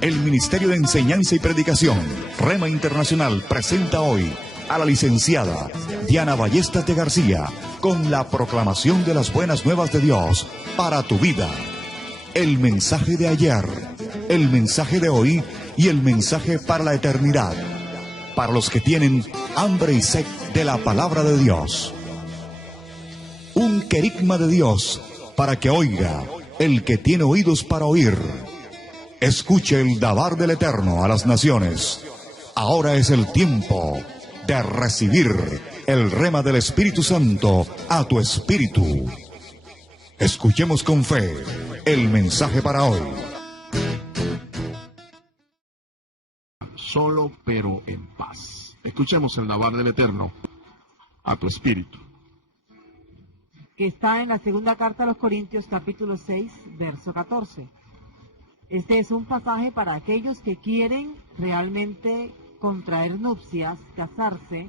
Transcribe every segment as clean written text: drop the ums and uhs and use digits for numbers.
El Ministerio de Enseñanza y Predicación, Rema Internacional, presenta hoy a la licenciada Diana Ballestas de García con la proclamación de las buenas nuevas de Dios para tu vida. El mensaje de ayer, el mensaje de hoy y el mensaje para la eternidad, para los que tienen hambre y sed de la palabra de Dios. Un querigma de Dios para que oiga el que tiene oídos para oír. Escuche el dabar del Eterno a las naciones. Ahora es el tiempo de recibir el rema del Espíritu Santo a tu espíritu. Escuchemos con fe el mensaje para hoy. Solo pero en paz. Escuchemos el dabar del Eterno a tu espíritu. Que está en la segunda carta a los Corintios, capítulo 6, verso 14. Este es un pasaje para aquellos que quieren realmente contraer nupcias, casarse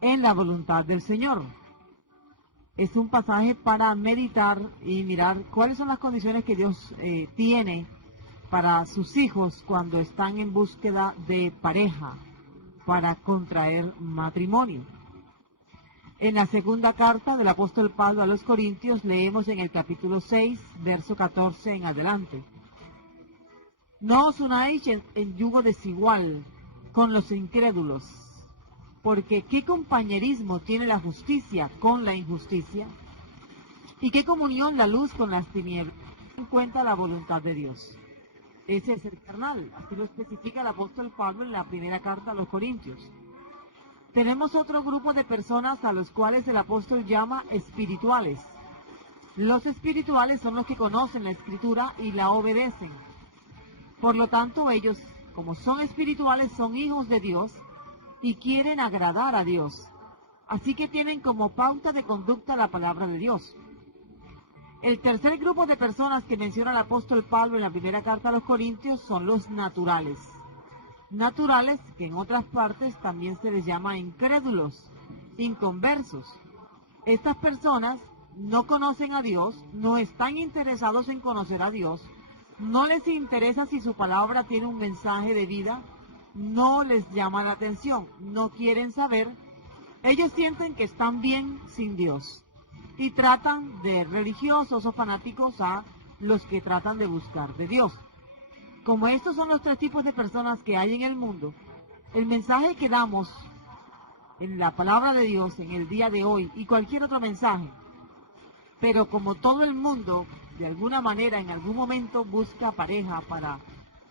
en la voluntad del Señor. Es un pasaje para meditar y mirar cuáles son las condiciones que Dios tiene para sus hijos cuando están en búsqueda de pareja para contraer matrimonio. En la segunda carta del apóstol Pablo a los Corintios leemos en el capítulo 6, verso 14 en adelante. No os unáis en yugo desigual con los incrédulos, porque ¿qué compañerismo tiene la justicia con la injusticia? ¿Y qué comunión la luz con las tinieblas? En cuenta la voluntad de Dios. Ese es el carnal, así lo especifica el apóstol Pablo en la primera carta a los Corintios. Tenemos otro grupo de personas a los cuales el apóstol llama espirituales. Los espirituales son los que conocen la Escritura y la obedecen. Por lo tanto, ellos, como son espirituales, son hijos de Dios y quieren agradar a Dios. Así que tienen como pauta de conducta la palabra de Dios. El tercer grupo de personas que menciona el apóstol Pablo en la primera carta a los Corintios son los naturales. Naturales, que en otras partes también se les llama incrédulos, inconversos. Estas personas no conocen a Dios, no están interesados en conocer a Dios, no les interesa si su palabra tiene un mensaje de vida, no les llama la atención, no quieren saber. Ellos sienten que están bien sin Dios y tratan de religiosos o fanáticos a los que tratan de buscar de Dios. Como estos son los tres tipos de personas que hay en el mundo, el mensaje que damos en la palabra de Dios en el día de hoy y cualquier otro mensaje, pero como todo el mundo de alguna manera en algún momento busca pareja para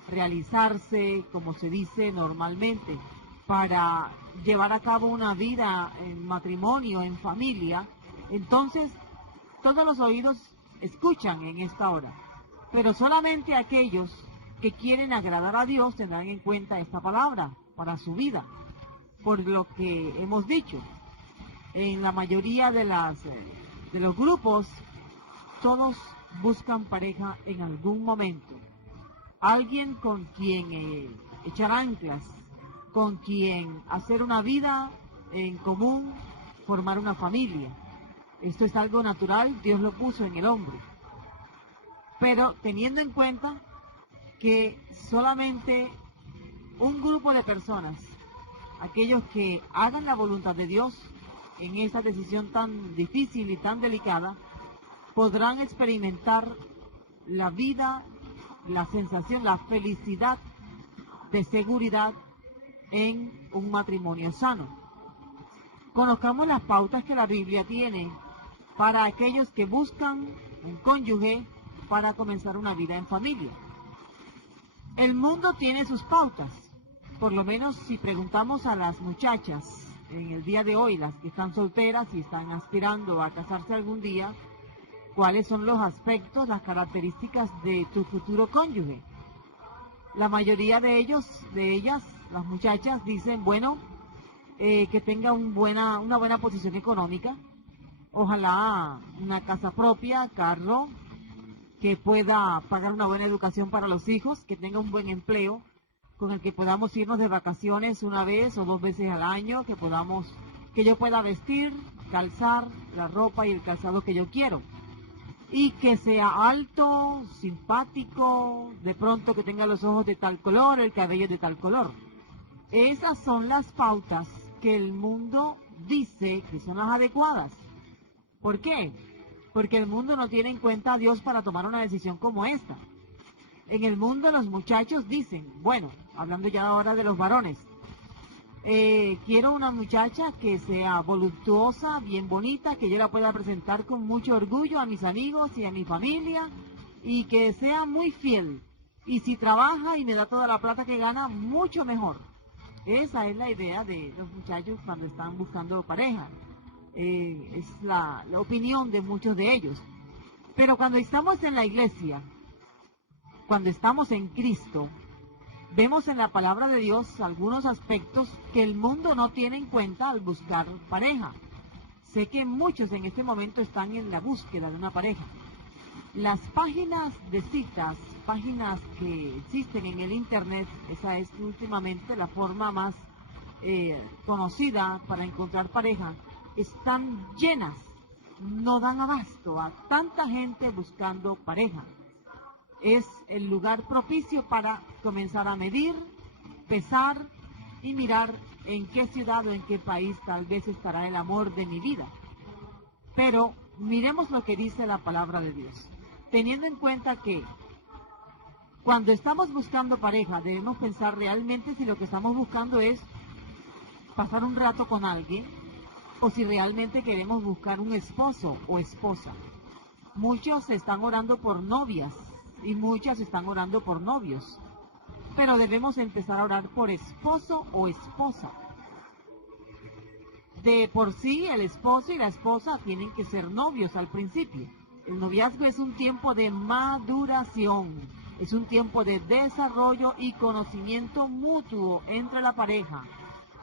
realizarse, como se dice normalmente, para llevar a cabo una vida en matrimonio, en familia, entonces todos los oídos escuchan en esta hora, pero solamente aquellos que quieren agradar a Dios tendrán en cuenta esta palabra para su vida, por lo que hemos dicho. En la mayoría de los grupos, todos buscan pareja en algún momento. Alguien con quien echar anclas, con quien hacer una vida en común, formar una familia. Esto es algo natural, Dios lo puso en el hombre. Pero teniendo en cuenta que solamente un grupo de personas, aquellos que hagan la voluntad de Dios en esta decisión tan difícil y tan delicada, podrán experimentar la vida, la sensación, la felicidad de seguridad en un matrimonio sano. Conozcamos las pautas que la Biblia tiene para aquellos que buscan un cónyuge para comenzar una vida en familia. El mundo tiene sus pautas, por lo menos si preguntamos a las muchachas en el día de hoy, las que están solteras y están aspirando a casarse algún día, cuáles son los aspectos, las características de tu futuro cónyuge. La mayoría de ellas, las muchachas, dicen, bueno, que tenga una buena posición económica, ojalá una casa propia, carro, que pueda pagar una buena educación para los hijos, que tenga un buen empleo, con el que podamos irnos de vacaciones una vez o dos veces al año, que yo pueda vestir, calzar la ropa y el calzado que yo quiero. y que sea alto, simpático, de pronto que tenga los ojos de tal color, el cabello de tal color. Esas son las pautas que el mundo dice que son las adecuadas. ¿Por qué? Porque el mundo no tiene en cuenta a Dios para tomar una decisión como esta. En el mundo los muchachos dicen, bueno, hablando ya ahora de los varones, quiero una muchacha que sea voluptuosa, bien bonita, que yo la pueda presentar con mucho orgullo a mis amigos y a mi familia, y que sea muy fiel. Y si trabaja y me da toda la plata que gana, mucho mejor. Esa es la idea de los muchachos cuando están buscando pareja. Es la opinión de muchos de ellos. Pero cuando estamos en la iglesia, cuando estamos en Cristo, vemos en la palabra de Dios algunos aspectos que el mundo no tiene en cuenta al buscar pareja. Sé que muchos en este momento están en la búsqueda de una pareja. Las páginas de citas, páginas que existen en el internet, esa es últimamente la forma más conocida para encontrar pareja, están llenas, no dan abasto a tanta gente buscando pareja. Es el lugar propicio para comenzar a medir, pesar y mirar en qué ciudad o en qué país tal vez estará el amor de mi vida. Pero miremos lo que dice la palabra de Dios, teniendo en cuenta que cuando estamos buscando pareja debemos pensar realmente si lo que estamos buscando es pasar un rato con alguien o si realmente queremos buscar un esposo o esposa. Muchos están orando por novias y muchas están orando por novios, pero debemos empezar a orar por esposo o esposa. De por sí, el esposo y la esposa tienen que ser novios al principio. El noviazgo es un tiempo de maduración, es un tiempo de desarrollo y conocimiento mutuo entre la pareja,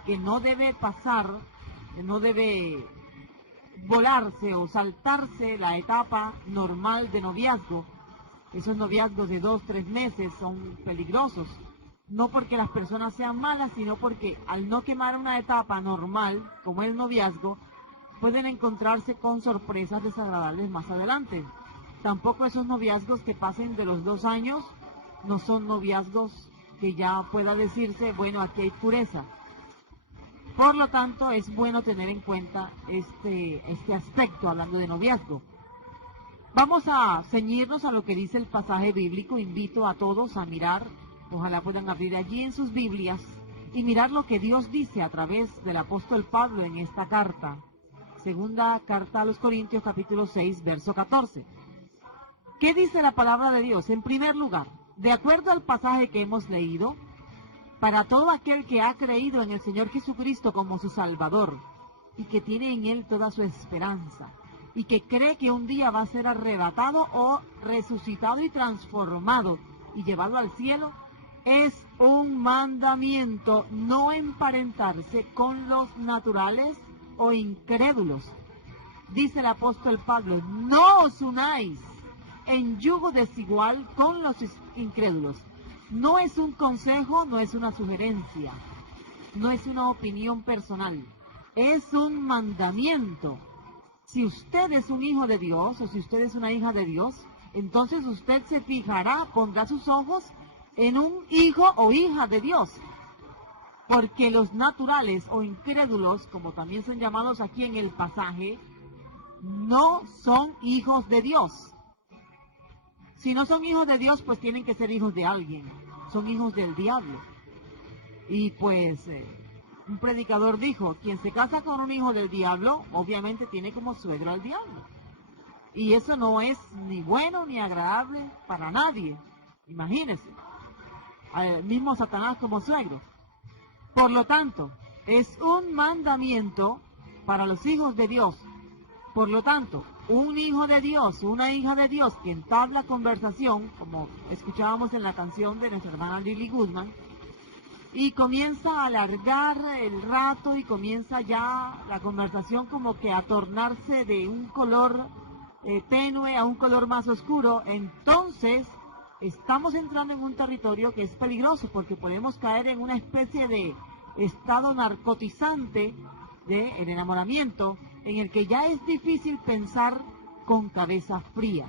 que no debe pasar, no debe volarse o saltarse la etapa normal de noviazgo. Esos noviazgos de 2, 3 meses son peligrosos, no porque las personas sean malas, sino porque al no quemar una etapa normal, como el noviazgo, pueden encontrarse con sorpresas desagradables más adelante. Tampoco esos noviazgos que pasen de los 2 años no son noviazgos que ya pueda decirse, bueno, aquí hay pureza. Por lo tanto, es bueno tener en cuenta este aspecto hablando de noviazgo. Vamos a ceñirnos a lo que dice el pasaje bíblico. Invito a todos a mirar, ojalá puedan abrir allí en sus Biblias y mirar lo que Dios dice a través del apóstol Pablo en esta carta. Segunda carta a los Corintios, capítulo 6, verso 14. ¿Qué dice la palabra de Dios? En primer lugar, de acuerdo al pasaje que hemos leído, para todo aquel que ha creído en el Señor Jesucristo como su Salvador y que tiene en Él toda su esperanza y que cree que un día va a ser arrebatado o resucitado y transformado y llevado al cielo, es un mandamiento no emparentarse con los naturales o incrédulos. Dice el apóstol Pablo, no os unáis en yugo desigual con los incrédulos. No es un consejo, no es una sugerencia, no es una opinión personal, es un mandamiento. Si usted es un hijo de Dios o si usted es una hija de Dios, entonces usted se fijará, pondrá sus ojos en un hijo o hija de Dios. Porque los naturales o incrédulos, como también son llamados aquí en el pasaje, no son hijos de Dios. Si no son hijos de Dios, pues tienen que ser hijos de alguien. Son hijos del diablo. Y pues un predicador dijo, quien se casa con un hijo del diablo, obviamente tiene como suegro al diablo. Y eso no es ni bueno ni agradable para nadie. Imagínense, al mismo Satanás como suegro. Por lo tanto, es un mandamiento para los hijos de Dios. Por lo tanto, un hijo de Dios, una hija de Dios que entabla conversación, como escuchábamos en la canción de nuestra hermana Lily Goodman, y comienza a alargar el rato y comienza ya la conversación como que a tornarse de un color tenue a un color más oscuro, entonces estamos entrando en un territorio que es peligroso porque podemos caer en una especie de estado narcotizante del enamoramiento, en el que ya es difícil pensar con cabeza fría.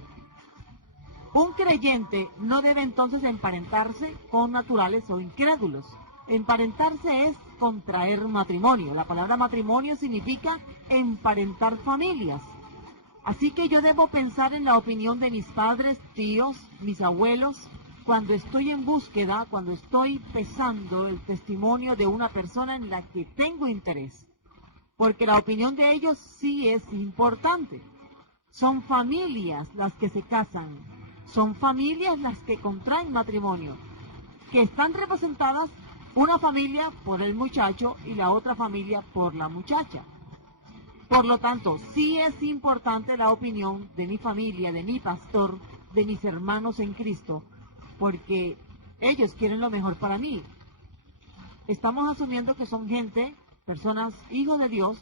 Un creyente no debe entonces emparentarse con naturales o incrédulos. Emparentarse es contraer matrimonio. La palabra matrimonio significa emparentar familias. Así que yo debo pensar en la opinión de mis padres, tíos, mis abuelos, cuando estoy en búsqueda, cuando estoy pesando el testimonio de una persona en la que tengo interés. Porque la opinión de ellos sí es importante. Son familias las que se casan, son familias las que contraen matrimonio, que están representadas una familia por el muchacho y la otra familia por la muchacha. Por lo tanto, sí es importante la opinión de mi familia, de mi pastor, de mis hermanos en Cristo, porque ellos quieren lo mejor para mí. Estamos asumiendo que son gente, personas, hijos de Dios,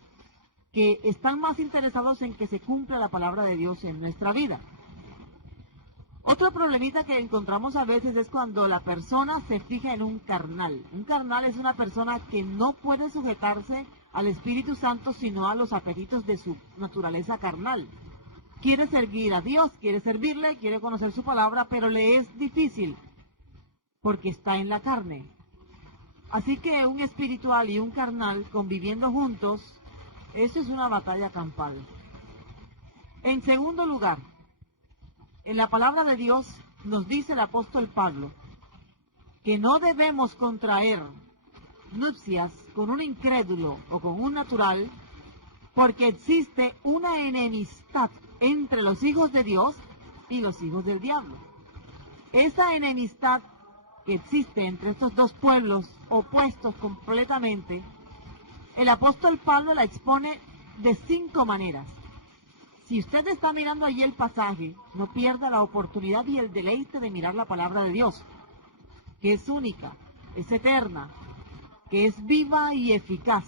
que están más interesados en que se cumpla la palabra de Dios en nuestra vida. Otro problemita que encontramos a veces es cuando la persona se fija en un carnal. Un carnal es una persona que no puede sujetarse al Espíritu Santo sino a los apetitos de su naturaleza carnal. Quiere servir a Dios, quiere servirle, quiere conocer su palabra, pero le es difícil porque está en la carne. Así que un espiritual y un carnal conviviendo juntos, eso es una batalla campal. En segundo lugar, en la palabra de Dios nos dice el apóstol Pablo que no debemos contraer nupcias con un incrédulo o con un natural porque existe una enemistad entre los hijos de Dios y los hijos del diablo. Esa enemistad que existe entre estos dos pueblos opuestos completamente, el apóstol Pablo la expone de 5 maneras. Si usted está mirando allí el pasaje, no pierda la oportunidad y el deleite de mirar la palabra de Dios, que es única, es eterna, que es viva y eficaz.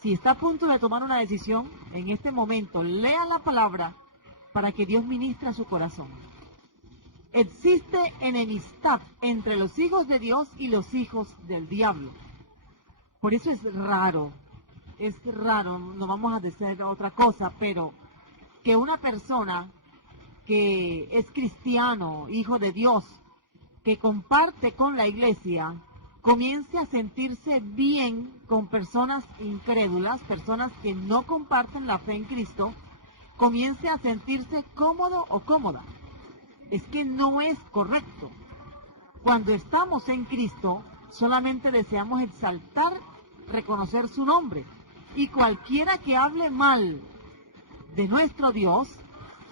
Si está a punto de tomar una decisión, en este momento lea la palabra para que Dios ministre a su corazón. Existe enemistad entre los hijos de Dios y los hijos del diablo. Por eso es raro, no vamos a decir otra cosa, pero que una persona que es cristiano, hijo de Dios, que comparte con la iglesia, comience a sentirse bien con personas incrédulas, personas que no comparten la fe en Cristo, comience a sentirse cómodo o cómoda. Es que no es correcto. Cuando estamos en Cristo, solamente deseamos exaltar, reconocer su nombre. Y cualquiera que hable mal de nuestro Dios,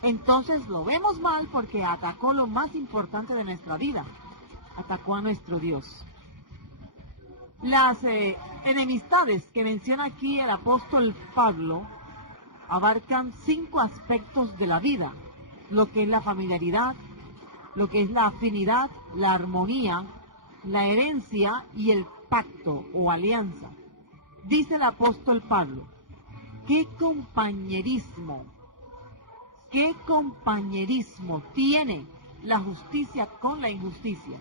entonces lo vemos mal porque atacó lo más importante de nuestra vida. Atacó a nuestro Dios. Las enemistades que menciona aquí el apóstol Pablo abarcan 5 aspectos de la vida. Lo que es la familiaridad, lo que es la afinidad, la armonía, la herencia y el pacto o alianza. Dice el apóstol Pablo, ¿qué compañerismo tiene la justicia con la injusticia?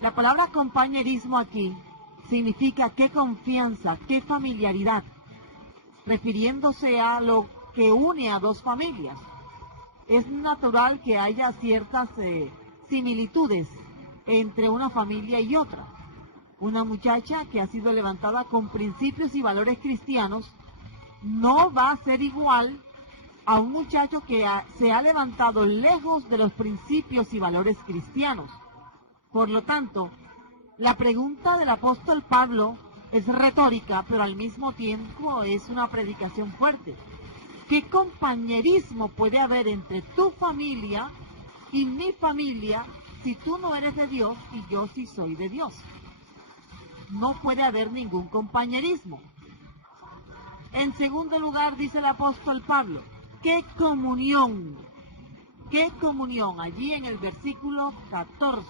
La palabra compañerismo aquí significa qué confianza, qué familiaridad, refiriéndose a lo que une a dos familias. Es natural que haya ciertas similitudes entre una familia y otra. Una muchacha que ha sido levantada con principios y valores cristianos no va a ser igual a un muchacho que se ha levantado lejos de los principios y valores cristianos. Por lo tanto, la pregunta del apóstol Pablo es retórica, pero al mismo tiempo es una predicación fuerte. ¿Qué compañerismo puede haber entre tu familia y mi familia si tú no eres de Dios y yo sí soy de Dios? No puede haber ningún compañerismo. En segundo lugar, dice el apóstol Pablo, ¿qué comunión? ¿Qué comunión? Allí en el versículo 14.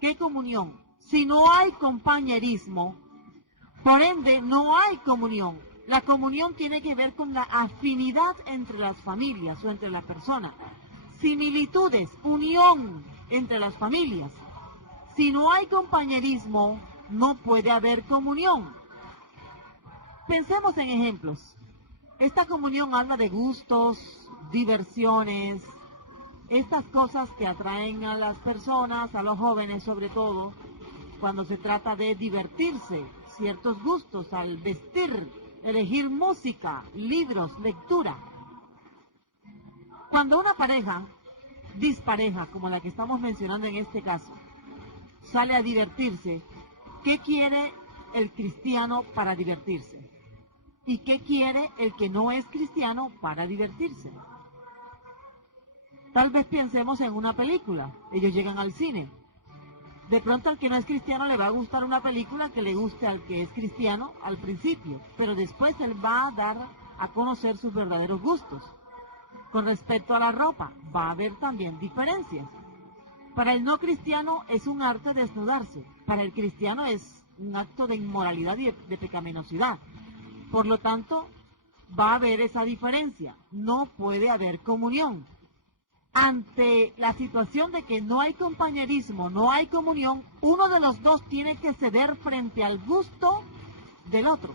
¿Qué comunión? Si no hay compañerismo, por ende no hay comunión. La comunión tiene que ver con la afinidad entre las familias o entre las personas. Similitudes, unión entre las familias. Si no hay compañerismo, no puede haber comunión. Pensemos en ejemplos. Esta comunión habla de gustos, diversiones, estas cosas que atraen a las personas, a los jóvenes sobre todo, cuando se trata de divertirse, ciertos gustos al vestir, elegir música, libros, lectura. Cuando una pareja, dispareja, como la que estamos mencionando en este caso, sale a divertirse, ¿qué quiere el cristiano para divertirse? ¿Y qué quiere el que no es cristiano para divertirse? Tal vez pensemos en una película. Ellos llegan al cine. De pronto al que no es cristiano le va a gustar una película que le guste al que es cristiano al principio, pero después él va a dar a conocer sus verdaderos gustos. Con respecto a la ropa, va a haber también diferencias. Para el no cristiano es un arte desnudarse. Para el cristiano es un acto de inmoralidad y de pecaminosidad. Por lo tanto, va a haber esa diferencia. No puede haber comunión. Ante la situación de que no hay compañerismo, no hay comunión, uno de los dos tiene que ceder frente al gusto del otro.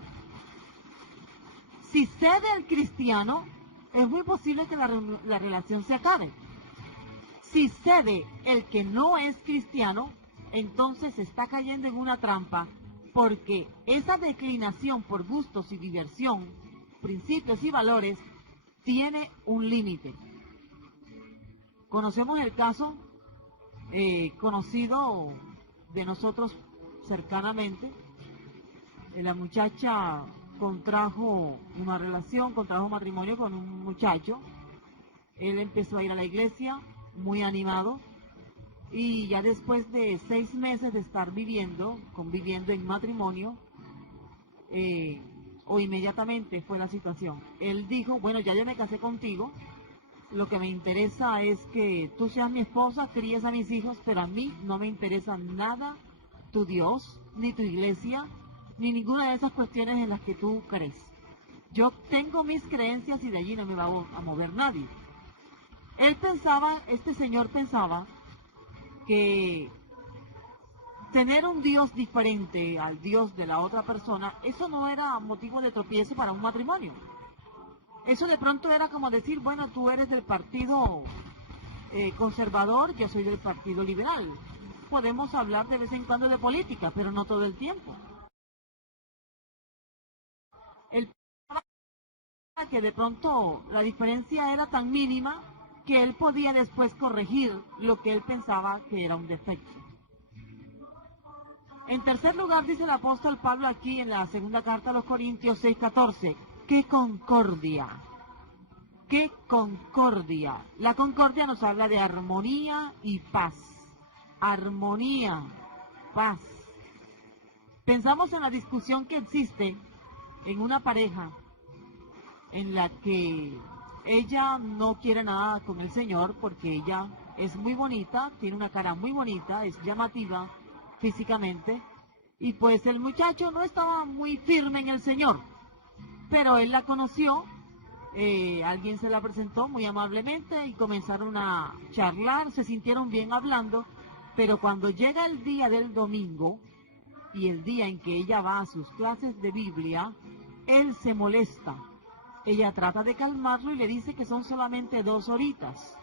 Si cede el cristiano, es muy posible que la relación se acabe. Si cede el que no es cristiano, entonces está cayendo en una trampa, porque esa declinación por gustos y diversión, principios y valores, tiene un límite. Conocemos el caso conocido de nosotros cercanamente. La muchacha contrajo una relación, contrajo matrimonio con un muchacho. Él empezó a ir a la iglesia muy animado y ya después de 6 meses de estar conviviendo en matrimonio, o inmediatamente fue la situación. Él dijo, bueno, ya yo me casé contigo, lo que me interesa es que tú seas mi esposa, críes a mis hijos, pero a mí no me interesa nada tu Dios, ni tu iglesia, ni ninguna de esas cuestiones en las que tú crees. Yo tengo mis creencias y de allí no me va a mover nadie. Este señor pensaba que tener un Dios diferente al Dios de la otra persona, eso no era motivo de tropiezo para un matrimonio. Eso de pronto era como decir, bueno, tú eres del partido conservador, yo soy del partido liberal. Podemos hablar de vez en cuando de política, pero no todo el tiempo. El problema que de pronto la diferencia era tan mínima que él podía después corregir lo que él pensaba que era un defecto. En tercer lugar, dice el apóstol Pablo aquí en la segunda carta a los Corintios 6:14, ¡qué concordia! ¡Qué concordia! La concordia nos habla de armonía y paz. Armonía, paz. Pensamos en la discusión que existe en una pareja en la que ella no quiere nada con el Señor porque ella es muy bonita, tiene una cara muy bonita, es llamativa físicamente, y pues el muchacho no estaba muy firme en el Señor, pero él la conoció, alguien se la presentó muy amablemente y comenzaron a charlar, se sintieron bien hablando, pero cuando llega el día del domingo y el día en que ella va a sus clases de Biblia, él se molesta. Ella trata de calmarlo y le dice que son solamente 2 horitas.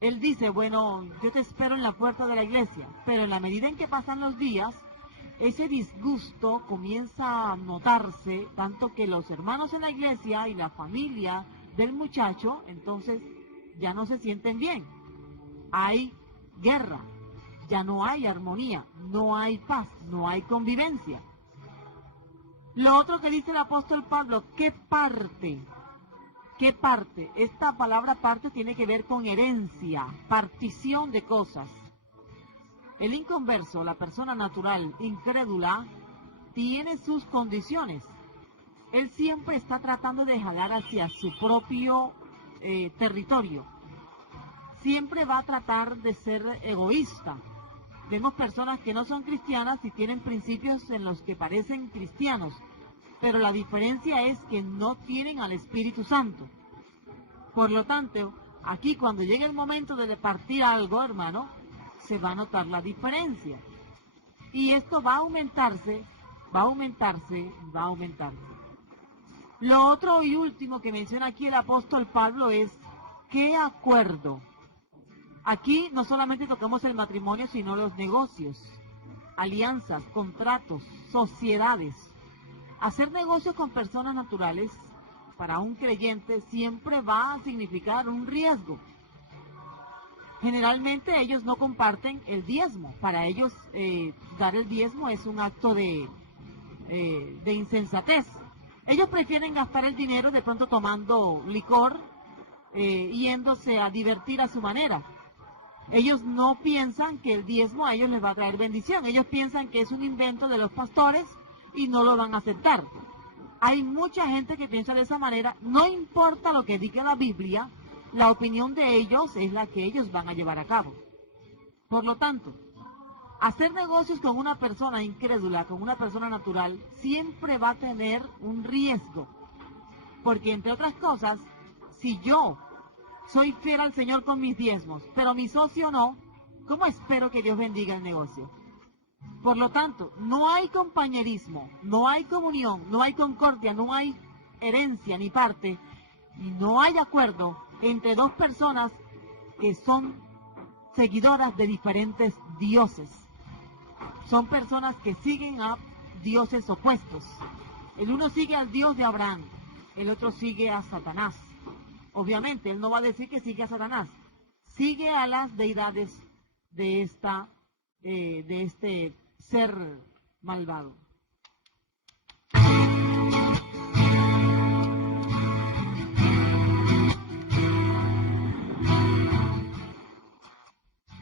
Él dice, bueno, yo te espero en la puerta de la iglesia, pero en la medida en que pasan los días, ese disgusto comienza a notarse, tanto que los hermanos en la iglesia y la familia del muchacho, entonces ya no se sienten bien. Hay guerra, ya no hay armonía, no hay paz, no hay convivencia. Lo otro que dice el apóstol Pablo, ¿qué parte? ¿Qué parte? Esta palabra parte tiene que ver con herencia, partición de cosas. El inconverso, la persona natural, incrédula, tiene sus condiciones. Él siempre está tratando de jalar hacia su propio territorio. Siempre va a tratar de ser egoísta. Vemos personas que no son cristianas y tienen principios en los que parecen cristianos, pero la diferencia es que no tienen al Espíritu Santo. Por lo tanto, aquí cuando llegue el momento de partir algo, hermano, se va a notar la diferencia. Y esto va a aumentarse, va a aumentarse, va a aumentarse. Lo otro y último que menciona aquí el apóstol Pablo es ¿qué acuerdo? Aquí no solamente tocamos el matrimonio, sino los negocios, alianzas, contratos, sociedades. Hacer negocios con personas naturales para un creyente siempre va a significar un riesgo. Generalmente ellos no comparten el diezmo. Para ellos dar el diezmo es un acto de insensatez. Ellos prefieren gastar el dinero de pronto tomando licor, yéndose a divertir a su manera. Ellos no piensan que el diezmo a ellos les va a traer bendición. Ellos piensan que es un invento de los pastores y no lo van a aceptar. Hay mucha gente que piensa de esa manera. No importa lo que diga la Biblia, la opinión de ellos es la que ellos van a llevar a cabo. Por lo tanto, hacer negocios con una persona incrédula, con una persona natural, siempre va a tener un riesgo. Porque, entre otras cosas, si yo soy fiel al Señor con mis diezmos, pero mi socio no, ¿cómo espero que Dios bendiga el negocio? Por lo tanto, no hay compañerismo, no hay comunión, no hay concordia, no hay herencia ni parte, y no hay acuerdo entre dos personas que son seguidoras de diferentes dioses. Son personas que siguen a dioses opuestos. El uno sigue al Dios de Abraham, el otro sigue a Satanás. Obviamente, él no va a decir que sigue a Satanás. Sigue a las deidades de este ser malvado.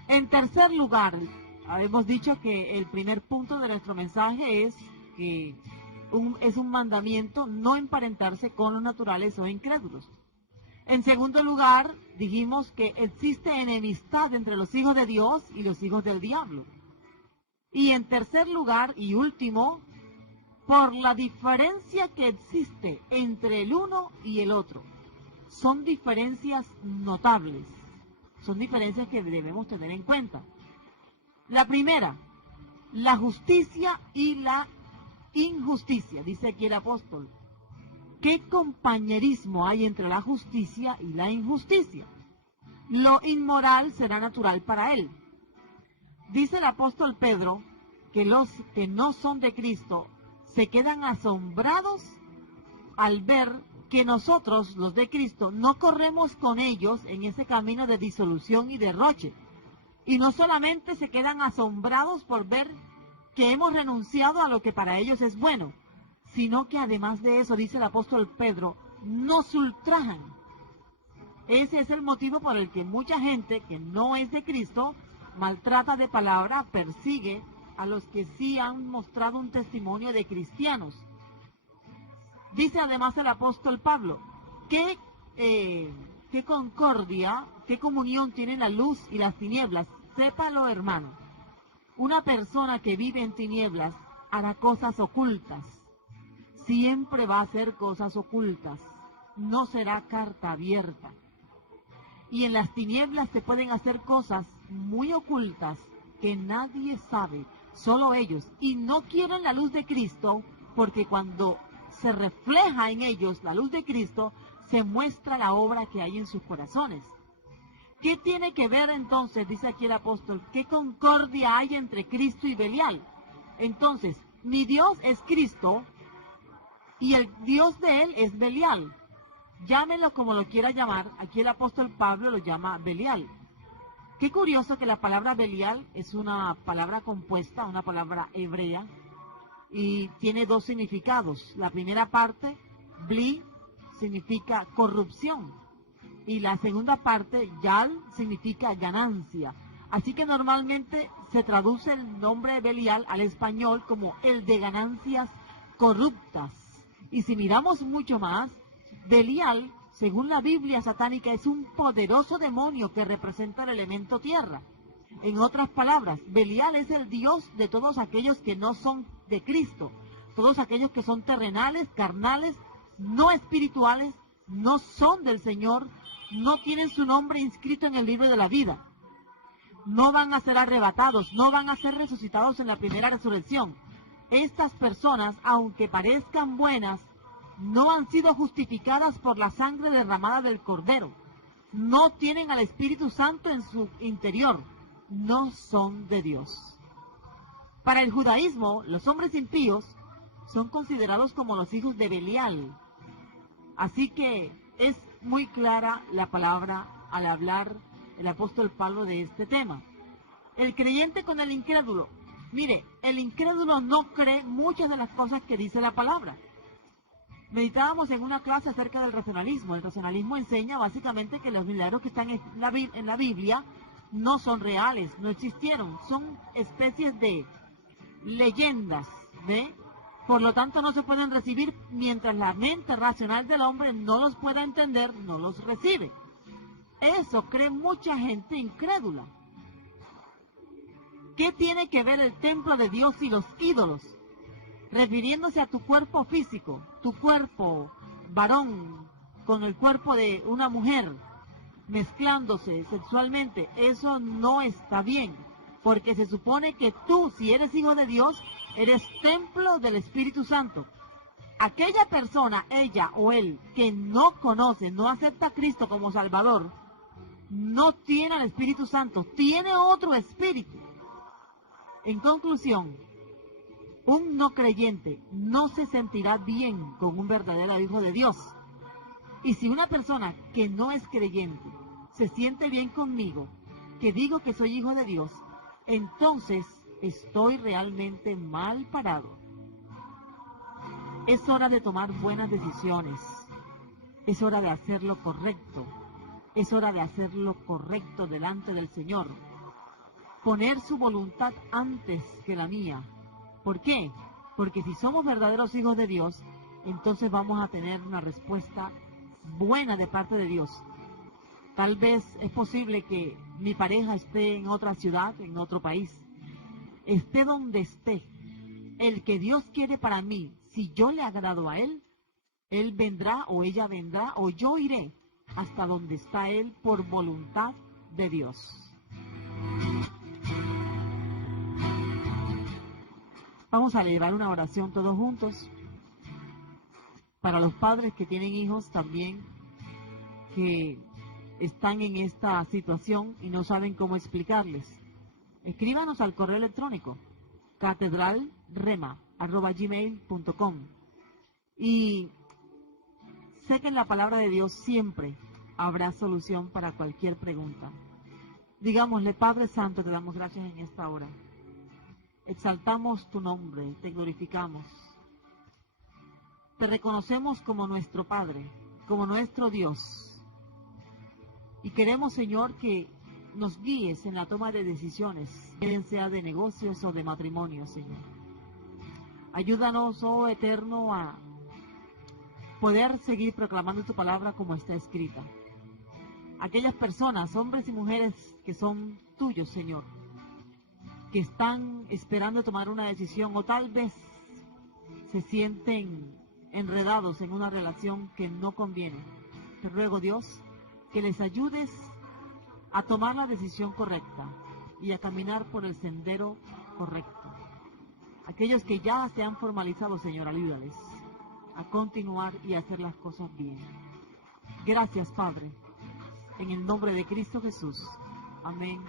En tercer lugar, habíamos dicho que el primer punto de nuestro mensaje es que es un mandamiento no emparentarse con los naturales o incrédulos. En segundo lugar, dijimos que existe enemistad entre los hijos de Dios y los hijos del diablo. Y en tercer lugar y último, por la diferencia que existe entre el uno y el otro. Son diferencias notables. Son diferencias que debemos tener en cuenta. La primera, la justicia y la injusticia, dice aquí el apóstol. ¿Qué compañerismo hay entre la justicia y la injusticia? Lo inmoral será natural para él. Dice el apóstol Pedro que los que no son de Cristo se quedan asombrados al ver que nosotros, los de Cristo, no corremos con ellos en ese camino de disolución y derroche. Y no solamente se quedan asombrados por ver que hemos renunciado a lo que para ellos es bueno, sino que además de eso, dice el apóstol Pedro, nos ultrajan. Ese es el motivo por el que mucha gente que no es de Cristo maltrata de palabra, persigue a los que sí han mostrado un testimonio de cristianos. Dice además el apóstol Pablo, ¿qué concordia, qué comunión tienen la luz y las tinieblas? Sépalo, hermano, una persona que vive en tinieblas hará cosas ocultas. Siempre va a hacer cosas ocultas, no será carta abierta. Y en las tinieblas se pueden hacer cosas muy ocultas que nadie sabe, solo ellos. Y no quieren la luz de Cristo, porque cuando se refleja en ellos la luz de Cristo, se muestra la obra que hay en sus corazones. ¿Qué tiene que ver entonces, dice aquí el apóstol, qué concordia hay entre Cristo y Belial? Entonces, mi Dios es Cristo, y el Dios de él es Belial. Llámelo como lo quiera llamar, aquí el apóstol Pablo lo llama Belial. Qué curioso que la palabra Belial es una palabra compuesta, una palabra hebrea, y tiene dos significados. La primera parte, Bli, significa corrupción, y la segunda parte, Yal, significa ganancia. Así que normalmente se traduce el nombre de Belial al español como el de ganancias corruptas. Y si miramos mucho más, Belial, según la Biblia satánica, es un poderoso demonio que representa el elemento tierra. En otras palabras, Belial es el dios de todos aquellos que no son de Cristo, todos aquellos que son terrenales, carnales, no espirituales, no son del Señor, no tienen su nombre inscrito en el libro de la vida. No van a ser arrebatados, no van a ser resucitados en la primera resurrección. Estas personas, aunque parezcan buenas, no han sido justificadas por la sangre derramada del Cordero, no tienen al Espíritu Santo en su interior, no son de Dios. Para el judaísmo, los hombres impíos son considerados como los hijos de Belial. Así que es muy clara la palabra al hablar el apóstol Pablo de este tema. El creyente con el incrédulo. Mire, el incrédulo no cree muchas de las cosas que dice la palabra. Meditábamos en una clase acerca del racionalismo. El racionalismo enseña básicamente que los milagros que están en la Biblia no son reales, no existieron. Son especies de leyendas, ¿ve? Por lo tanto, no se pueden recibir mientras la mente racional del hombre no los pueda entender, no los recibe. Eso cree mucha gente incrédula. ¿Qué tiene que ver el templo de Dios y los ídolos? Refiriéndose a tu cuerpo físico, tu cuerpo varón con el cuerpo de una mujer, mezclándose sexualmente, eso no está bien, porque se supone que tú, si eres hijo de Dios, eres templo del Espíritu Santo. Aquella persona, ella o él, que no conoce, no acepta a Cristo como Salvador, no tiene al Espíritu Santo, tiene otro espíritu. En conclusión, un no creyente no se sentirá bien con un verdadero hijo de Dios. Y si una persona que no es creyente se siente bien conmigo, que digo que soy hijo de Dios, entonces estoy realmente mal parado. Es hora de tomar buenas decisiones. Es hora de hacer lo correcto. Es hora de hacer lo correcto delante del Señor. Poner su voluntad antes que la mía. ¿Por qué? Porque si somos verdaderos hijos de Dios, entonces vamos a tener una respuesta buena de parte de Dios. Tal vez es posible que mi pareja esté en otra ciudad, en otro país. Esté donde esté, el que Dios quiere para mí, si yo le agrado a Él, Él vendrá o ella vendrá o yo iré hasta donde está Él por voluntad de Dios. Vamos a elevar una oración todos juntos. Para los padres que tienen hijos también, que están en esta situación y no saben cómo explicarles. Escríbanos al correo electrónico catedralrema@gmail.com. Y sé que en la palabra de Dios siempre habrá solución para cualquier pregunta. Digámosle: Padre Santo, te damos gracias en esta hora. Exaltamos tu nombre, te glorificamos. Te reconocemos como nuestro Padre, como nuestro Dios. Y queremos, Señor, que nos guíes en la toma de decisiones, bien sea de negocios o de matrimonio, Señor. Ayúdanos, oh Eterno, a poder seguir proclamando tu palabra como está escrita. Aquellas personas, hombres y mujeres que son tuyos, Señor, que están esperando tomar una decisión o tal vez se sienten enredados en una relación que no conviene. Te ruego, Dios, que les ayudes a tomar la decisión correcta y a caminar por el sendero correcto. Aquellos que ya se han formalizado, Señor, ayúdales a continuar y a hacer las cosas bien. Gracias, Padre, en el nombre de Cristo Jesús. Amén.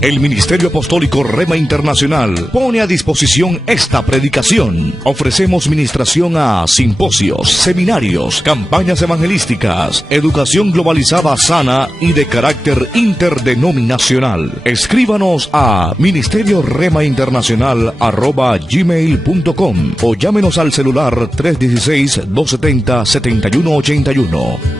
El Ministerio Apostólico Rema Internacional pone a disposición esta predicación. Ofrecemos ministración a simposios, seminarios, campañas evangelísticas, educación globalizada sana y de carácter interdenominacional. Escríbanos a ministerioremainternacional@gmail.com o llámenos al celular 316-270-7181.